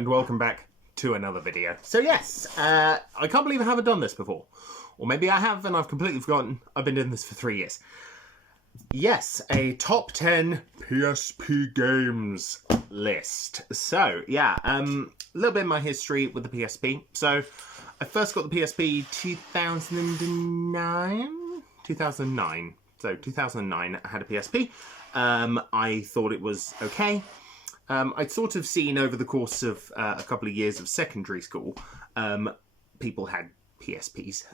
and welcome back to another video. So yes, I can't believe I haven't done this before. Or maybe I have and I've completely forgotten. I've been doing this for 3 years. Yes, a top 10 PSP games list. So, yeah, a little bit of my history with the PSP. So, I first got the PSP 2009? 2009. So, 2009, I had a PSP. I thought it was okay. I'd sort of seen over the course of a couple of years of secondary school, people had PSPs,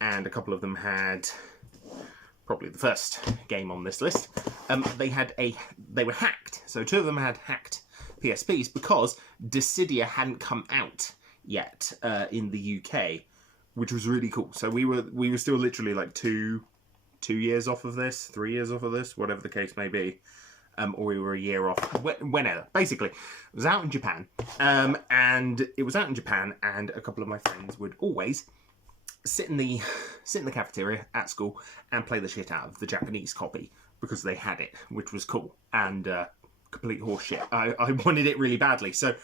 and a couple of them had probably the first game on this list. They were hacked. So 2 of them had hacked PSPs because Dissidia hadn't come out yet in the UK, which was really cool. So we were still literally like 2 years off of this, 3 years off of this, whatever the case may be. Or we were a year off, whenever. Basically, it was out in Japan, and a couple of my friends would always sit in the cafeteria at school and play the shit out of the Japanese copy because they had it, which was cool and complete horseshit. I wanted it really badly, so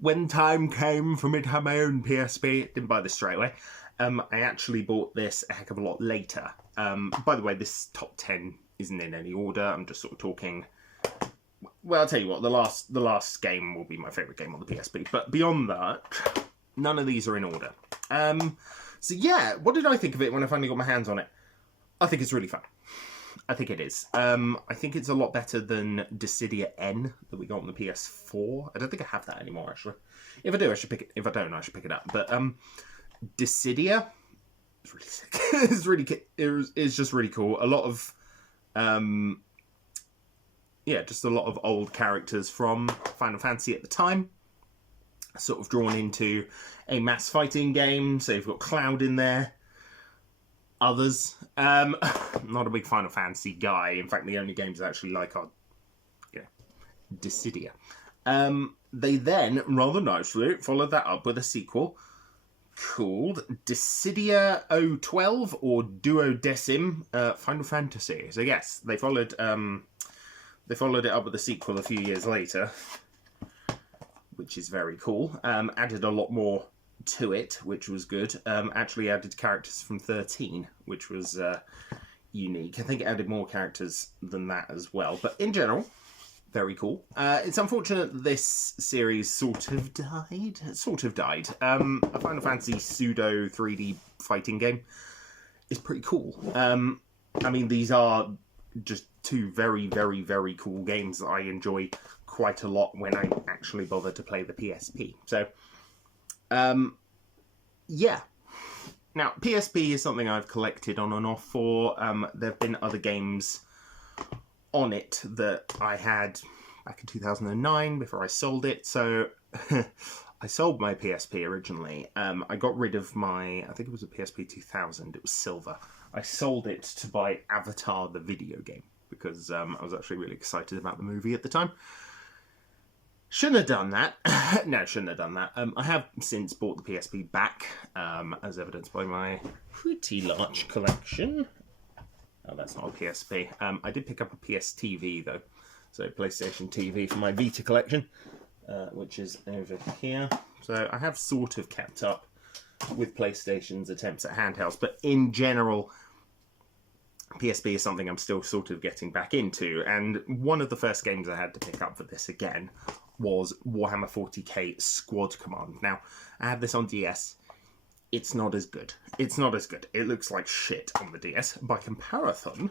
when time came for me to have my own PSP, didn't buy this straight away. I actually bought this a heck of a lot later. By the way, this top 10 isn't in any order. I'm just sort of talking. Well, I'll tell you what, the last game will be my favourite game on the PSP. But beyond that, none of these are in order. So yeah, what did I think of it when I finally got my hands on it? I think it's really fun. I think it is. I think it's a lot better than Dissidia N that we got on the PS4. I don't think I have that anymore, actually. If I do, I should pick it. If I don't, I should pick it up. But Dissidia is really sick. It's just really cool. A lot of just a lot of old characters from Final Fantasy at the time, sort of drawn into a mass fighting game. So you've got Cloud in there, others. Not a big Final Fantasy guy. In fact, the only games I actually like are Dissidia. They then, rather nicely, followed that up with a sequel called Dissidia 012 or Duodecim Final Fantasy. So yes, they followed it up with a sequel a few years later, which is very cool. Added a lot more to it, which was good. Actually added characters from 13, which was unique. I think it added more characters than that as well. But in general, very cool. It's unfortunate that this series sort of died. A Final Fantasy pseudo 3D fighting game is pretty cool. I mean, these are just 2 very, very, very cool games that I enjoy quite a lot when I actually bother to play the PSP. So, yeah. Now, PSP is something I've collected on and off for. There have been other games on it that I had back in 2009 before I sold it. So, I sold my PSP originally. I got rid of I think it was a PSP 2000. It was silver. I sold it to buy Avatar, the video game, because I was actually really excited about the movie at the time. Shouldn't have done that. No, shouldn't have done that. I have since bought the PSP back, as evidenced by my pretty large collection. Oh, that's not a PSP. I did pick up a PS TV, though. So, PlayStation TV for my Vita collection, which is over here. So, I have sort of kept up with PlayStation's attempts at handhelds, but in general, PSP is something I'm still sort of getting back into, and one of the first games I had to pick up for this again was Warhammer 40k Squad Command. Now, I have this on DS. It's not as good. It looks like shit on the DS. By comparison,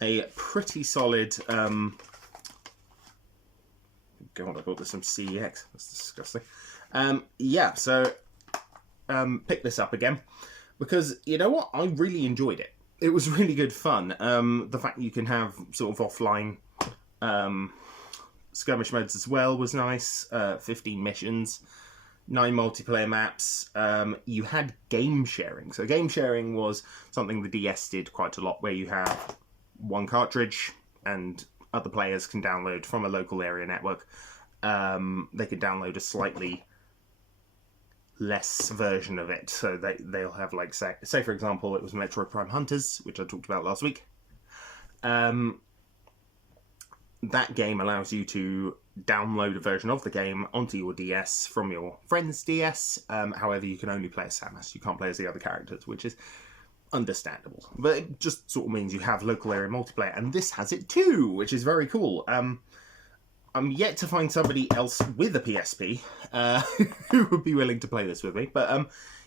a pretty solid... God, I bought this from CEX. That's disgusting. Pick this up again, because, you know what? I really enjoyed it. It was really good fun. The fact that you can have sort of offline skirmish modes as well was nice. 15 missions, 9 multiplayer maps. You had game sharing. So game sharing was something the DS did quite a lot, where you have one cartridge and other players can download from a local area network. They could download a slightly less version of it, so they'll have, like, say for example, it was Metroid Prime Hunters, which I talked about last week. That game allows you to download a version of the game onto your DS from your friend's DS. However, you can only play as Samus. You can't play as the other characters, which is understandable. But it just sort of means you have local area multiplayer, and this has it too, which is very cool. I'm yet to find somebody else with a PSP who would be willing to play this with me. But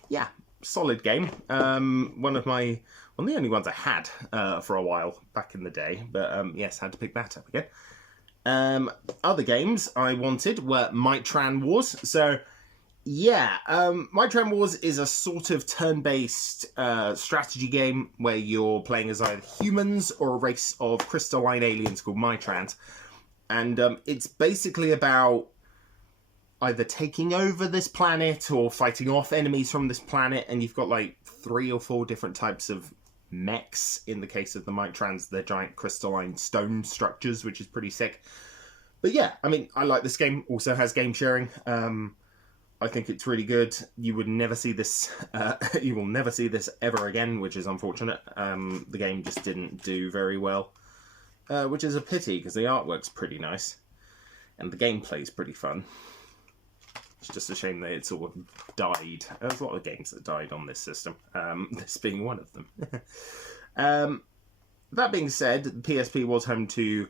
yeah, solid game. One of the only ones I had for a while back in the day. But yes, had to pick that up again. Other games I wanted were Mitran Wars. So yeah, Mitran Wars is a sort of turn-based strategy game where you're playing as either humans or a race of crystalline aliens called Mitrans. And it's basically about either taking over this planet or fighting off enemies from this planet. And you've got like 3 or 4 different types of mechs. In the case of the Mitrans, they're giant crystalline stone structures, which is pretty sick. But yeah, I mean, I like this game. Also has game sharing. I think it's really good. You would never see this. You will never see this ever again, which is unfortunate. The game just didn't do very well. Which is a pity, because the artwork's pretty nice. And the gameplay's pretty fun. It's just a shame that it sort of died. There's a lot of games that died on this system. This being one of them. That being said, the PSP was home to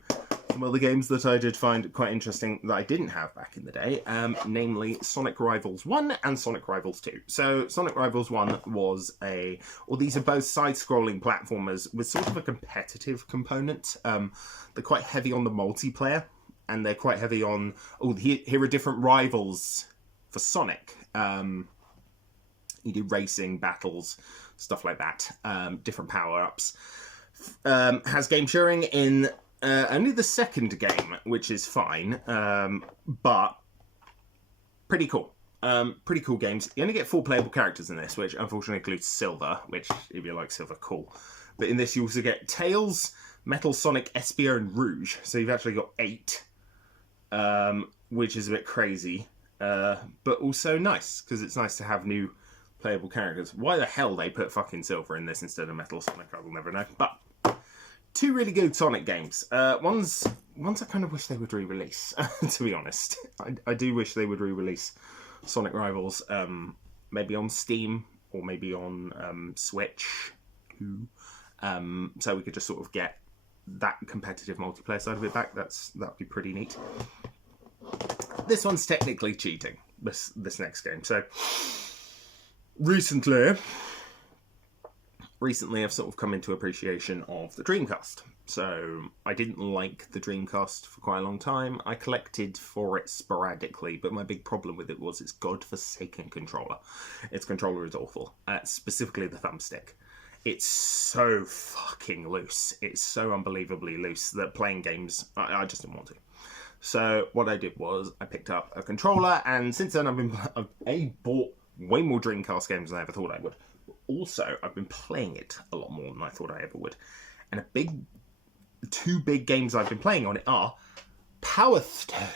some other games that I did find quite interesting that I didn't have back in the day. Namely Sonic Rivals 1 and Sonic Rivals 2. So Sonic Rivals 1 was these are both side-scrolling platformers with sort of a competitive component. They're quite heavy on the multiplayer, and they're quite heavy on, here are different rivals for Sonic. You do racing, battles, stuff like that. Different power-ups. Has game sharing in only the second game, which is fine, but pretty cool. Pretty cool games. You only get 4 playable characters in this, which unfortunately includes Silver, which, if you like Silver, cool. But in this you also get Tails, Metal Sonic, Espio, and Rouge. So you've actually got 8, which is a bit crazy, but also nice, because it's nice to have new playable characters. Why the hell they put fucking Silver in this instead of Metal Sonic, I will never know. But 2 really good Sonic games. Ones I kind of wish they would re-release, to be honest. I do wish they would re-release Sonic Rivals, maybe on Steam or maybe on Switch, so we could just sort of get that competitive multiplayer side of it back. That'd be pretty neat. This one's technically cheating, this next game. So recently I've sort of come into appreciation of the Dreamcast. So I didn't like the Dreamcast for quite a long time. I collected for it sporadically, but my big problem with it was its godforsaken controller. Its controller is awful, specifically the thumbstick. It's so fucking loose. It's so unbelievably loose that playing games, I just didn't want to. So what I did was I picked up a controller, and since then I've bought way more Dreamcast games than I ever thought I would. Also, I've been playing it a lot more than I thought I ever would. And 2 big games I've been playing on it are Power Stone.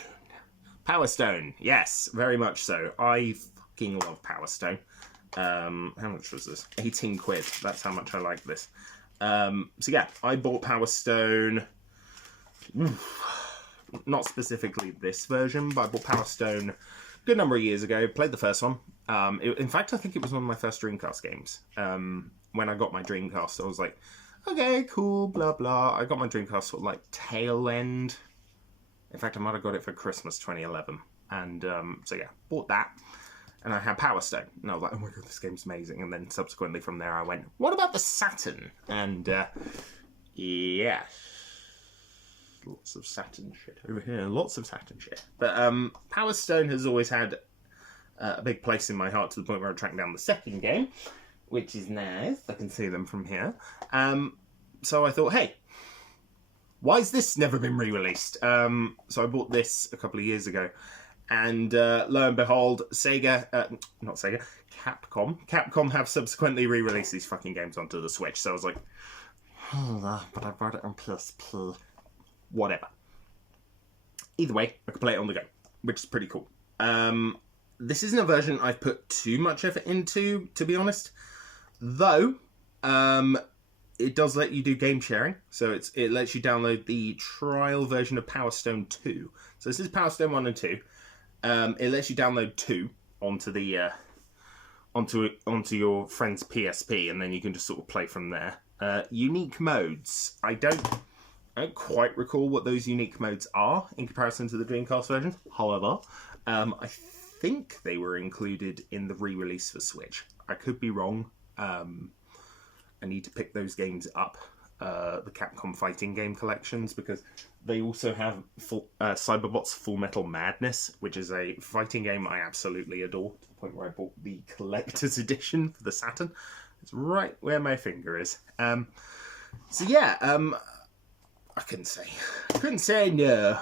Power Stone, yes, very much so. I fucking love Power Stone. How much was this? 18 quid. That's how much I like this. So yeah, I bought Power Stone. Not specifically this version, but I bought Power Stone a good number of years ago. Played the first one. In fact, I think it was one of my first Dreamcast games. When I got my Dreamcast, I was like, okay, cool, blah, blah. I got my Dreamcast sort of like tail end. In fact, I might have got it for Christmas 2011. And so yeah, bought that. And I had Power Stone. And I was like, oh my god, this game's amazing. And then subsequently from there I went, what about the Saturn? And yeah. Lots of Saturn shit over here. Lots of Saturn shit. But Power Stone has always had a big place in my heart, to the point where I tracked down the second game, which is nice. I can see them from here. So I thought, hey, why has this never been re-released? So I bought this a couple of years ago. And lo and behold, Capcom have subsequently re-released these fucking games onto the Switch. So I was like, but I bought it on PSP. Whatever. Either way, I could play it on the go, which is pretty cool. This isn't a version I've put too much effort into, to be honest. Though, it does let you do game sharing. So it lets you download the trial version of Power Stone 2. So this is Power Stone 1 and 2. It lets you download 2 onto the onto your friend's PSP, and then you can just sort of play from there. Unique modes. I don't quite recall what those unique modes are in comparison to the Dreamcast version. However, I think they were included in the re-release for Switch. I could be wrong. I need to pick those games up, the Capcom fighting game collections, because they also have Cyberbot's Full Metal Madness, which is a fighting game I absolutely adore, to the point where I bought the collector's edition for the Saturn. It's right where my finger is. So yeah, I couldn't say no.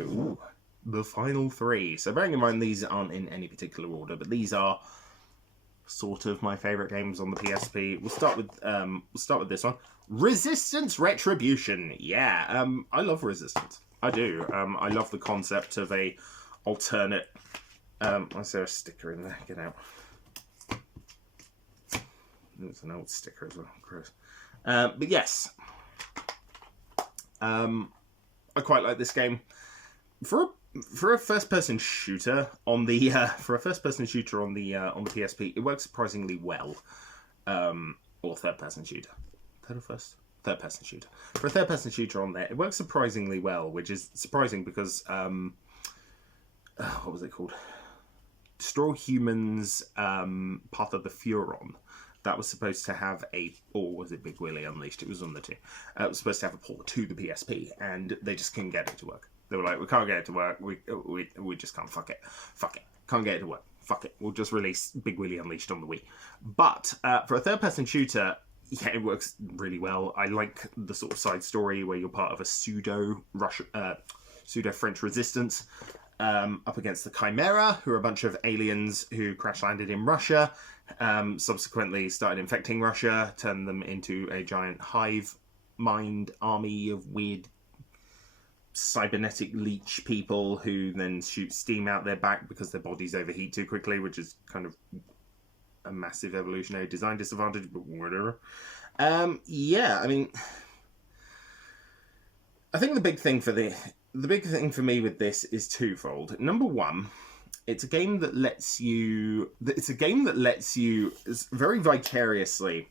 Ooh, the final 3. So bearing in mind these aren't in any particular order, but these are sort of my favourite games on the PSP. We'll start with this one. Resistance Retribution. Yeah, I love Resistance. I do. I love the concept of a alternate. Is there a sticker in there? Get out. There's an old sticker as well. Gross. But yes, I quite like this game. For a first-person shooter on the on the PSP, it works surprisingly well. Or third-person shooter, third-person shooter. For a third-person shooter on there, it works surprisingly well, which is surprising because what was it called? Destroy Humans, Path of the Furon. That was supposed to have or was it Big Willy Unleashed? It was on the two. It was supposed to have a port to the PSP, and they just couldn't get it to work. They were like, we can't get it to work. We just can't. Fuck it. Can't get it to work. Fuck it. We'll just release Big Willy Unleashed on the Wii. But for a third-person shooter, yeah, it works really well. I like the sort of side story where you're part of a pseudo-French resistance up against the Chimera, who are a bunch of aliens who crash-landed in Russia, subsequently started infecting Russia, turned them into a giant hive mind army of weird cybernetic leech people who then shoot steam out their back because their bodies overheat too quickly, which is kind of a massive evolutionary design disadvantage, but whatever. Yeah, I mean, I think the big thing for me with this is twofold. Number one, it's a game that lets you very vicariously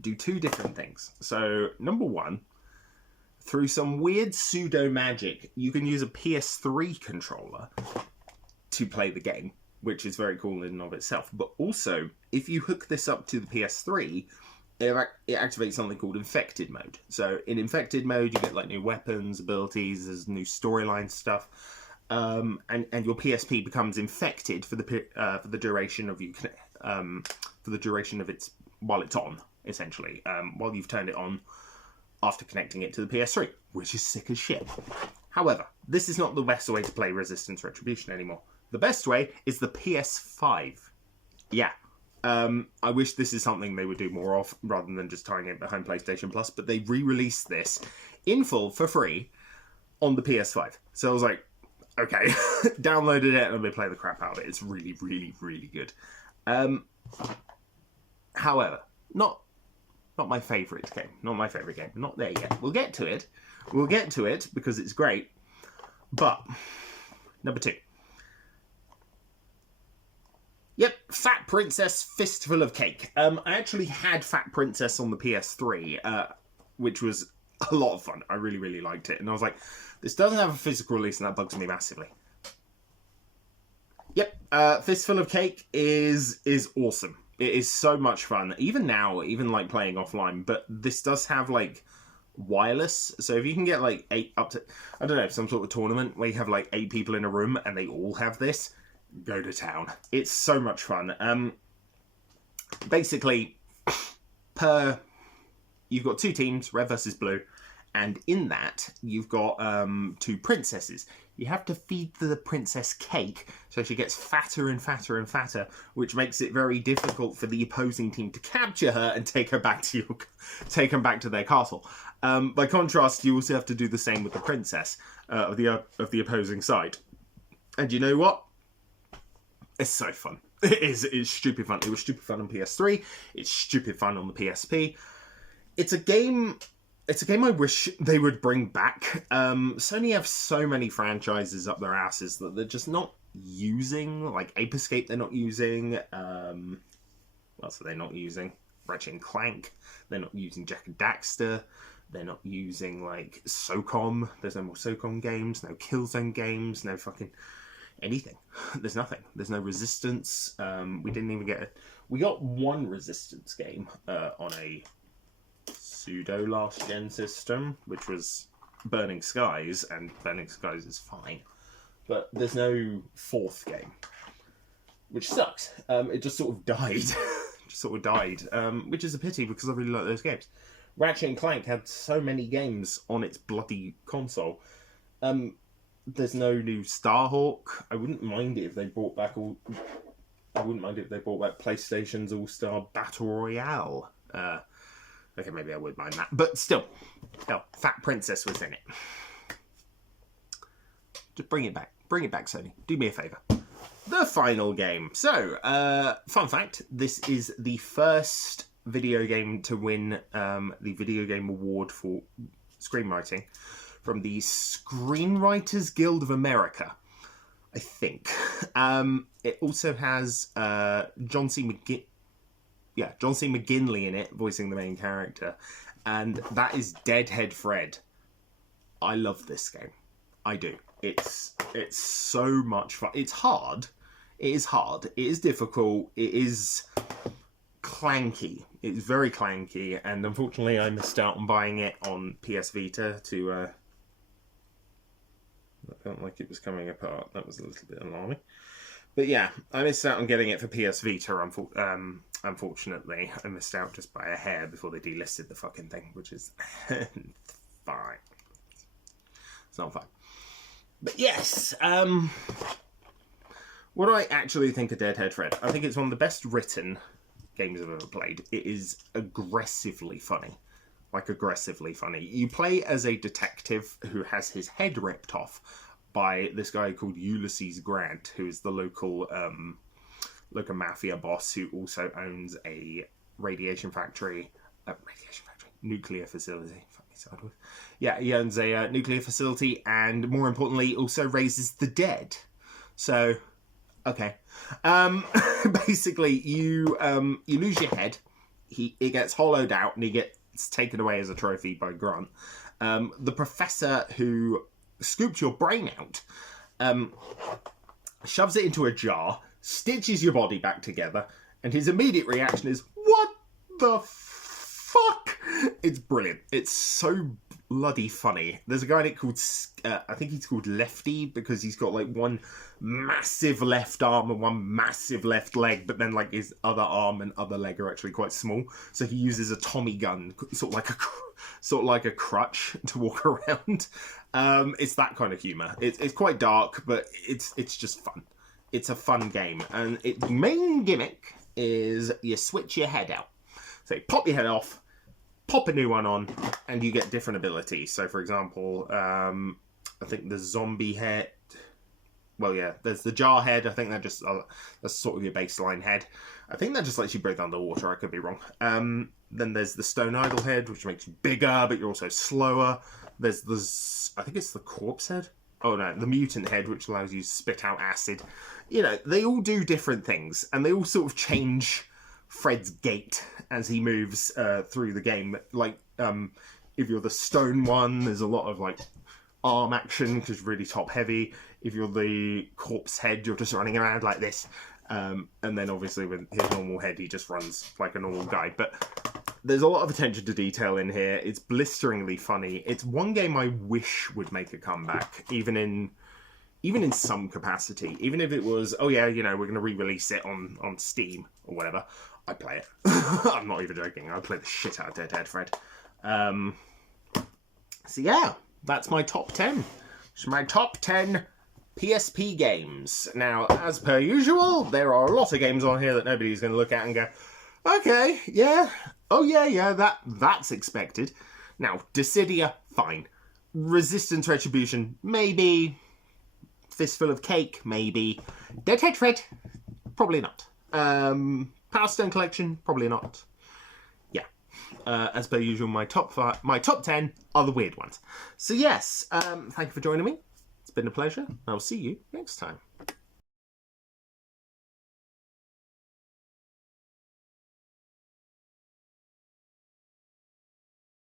do two different things. So, number one, through some weird pseudo magic, you can use a PS3 controller to play the game, which is very cool in and of itself. But also, if you hook this up to the PS3, it activates something called Infected Mode. So in Infected Mode, you get like new weapons, abilities, there's new storyline stuff, and your PSP becomes infected for the duration of its while it's on, essentially, while you've turned it on after connecting it to the PS3, which is sick as shit. However, this is not the best way to play Resistance Retribution anymore. The best way is the PS5. Yeah. I wish this is something they would do more of, rather than just tying it behind PlayStation Plus, but they re-released this in full for free on the PS5. So I was like, okay, downloaded it and I'll be playing the crap out of it. It's really, really, really good. However, not my favourite game. Not my favourite game. Not there yet. We'll get to it because it's great. But, number 2. Yep, Fat Princess Fistful of Cake. I actually had Fat Princess on the PS3, which was a lot of fun. I really, really liked it. And I was like, this doesn't have a physical release, and that bugs me massively. Yep, Fistful of Cake is awesome. It is so much fun. Even now, even like playing offline, but this does have like wireless. So if you can get like 8 up to, I don't know, some sort of tournament where you have like 8 people in a room and they all have this, go to town. It's so much fun. Basically, you've got 2 teams, red versus blue, and in that you've got 2 princesses. You have to feed the princess cake so she gets fatter and fatter and fatter, which makes it very difficult for the opposing team to capture her and take her back to their castle. By contrast, you also have to do the same with the princess of the opposing side. And you know what? It's so fun. It's stupid fun. It was stupid fun on PS3. It's stupid fun on the PSP. It's a game I wish they would bring back. Sony have so many franchises up their asses that they're just not using. Like Ape Escape, they're not using. What else are they not using? Ratchet and Clank. They're not using Jak and Daxter. They're not using, like, SOCOM. There's no more SOCOM games. No Killzone games. No fucking anything. There's nothing. There's no Resistance. We didn't even get... We got one Resistance game on a pseudo last-gen system, which was Burning Skies, and Burning Skies is fine. But there's no fourth game, which sucks. It just sort of died. Which is a pity because I really like those games. Ratchet and Clank had so many games on its bloody console. There's no new Starhawk. I wouldn't mind it if they brought back PlayStation's All-Star Battle Royale. Okay, maybe I would mind that. But still, hell, Fat Princess was in it. Just bring it back. Bring it back, Sony. Do me a favour. The final game. So, fun fact, this is the first video game to win the Video Game Award for screenwriting from the Screenwriters Guild of America, I think. It also has John C. McGinley in it, voicing the main character, and that is Deadhead Fred. I love this game. I do. It's so much fun. It's hard. It is hard. It is difficult. It is clanky. It's very clanky, and unfortunately I missed out on buying it on PS Vita to... I felt like it was coming apart. That was a little bit alarming. But yeah, I missed out on getting it for PS Vita, unfortunately. I missed out just by a hair before they delisted the fucking thing, which is fine. It's not fine. But yes, what do I actually think of Deadhead Fred? I think it's one of the best written games I've ever played. It is aggressively funny. Like, aggressively funny. You play as a detective who has his head ripped off by this guy called Ulysses Grant, who is the local mafia boss who also owns a nuclear facility. Yeah, he owns a nuclear facility, and more importantly, also raises the dead. So, okay. Basically, you lose your head. It gets hollowed out, and he gets taken away as a trophy by Grant. The professor who scooped your brain out shoves it into a jar, stitches your body back together, and his immediate reaction is, "What the fuck?" It's brilliant. It's so bloody funny. There's a guy in it called, I think he's called Lefty, because he's got like one massive left arm and one massive left leg, but then like his other arm and other leg are actually quite small. So he uses a Tommy gun, sort of like a crutch to walk around. It's that kind of humour. It's quite dark, but it's just fun. It's a fun game, and its main gimmick is you switch your head out. So you pop your head off, pop a new one on, and you get different abilities. So, for example, I think the zombie head... Well, yeah, there's the jar head. I think that's sort of your baseline head. I think that just lets you breathe underwater. I could be wrong. Then there's the stone idol head, which makes you bigger, but you're also slower. There's I think it's the corpse head. Oh, no, the mutant head, which allows you to spit out acid. You know, they all do different things, and they all sort of change Fred's gait as he moves through the game. Like, if you're the stone one, there's a lot of, like, arm action, because really top heavy. If you're the corpse head, you're just running around like this. And then, obviously, with his normal head, he just runs like a normal guy. But there's a lot of attention to detail in here. It's blisteringly funny. It's one game I wish would make a comeback, even in some capacity. Even if it was, oh yeah, you know, we're going to re-release it on Steam or whatever, I'd play it. I'm not even joking. I'd play the shit out of Deadhead Fred. So yeah, that's my top 10. It's my top 10 PSP games. Now, as per usual, there are a lot of games on here that nobody's going to look at and go, okay, yeah, oh yeah, that's expected. Now, Dissidia, fine. Resistance Retribution, maybe. Fistful of Cake, maybe. Deadhead Fred, Probably not. Power Stone collection? Probably not. Yeah. As per usual, my top 10 are the weird ones. So yes, thank you for joining me. It's been a pleasure. I'll see you next time.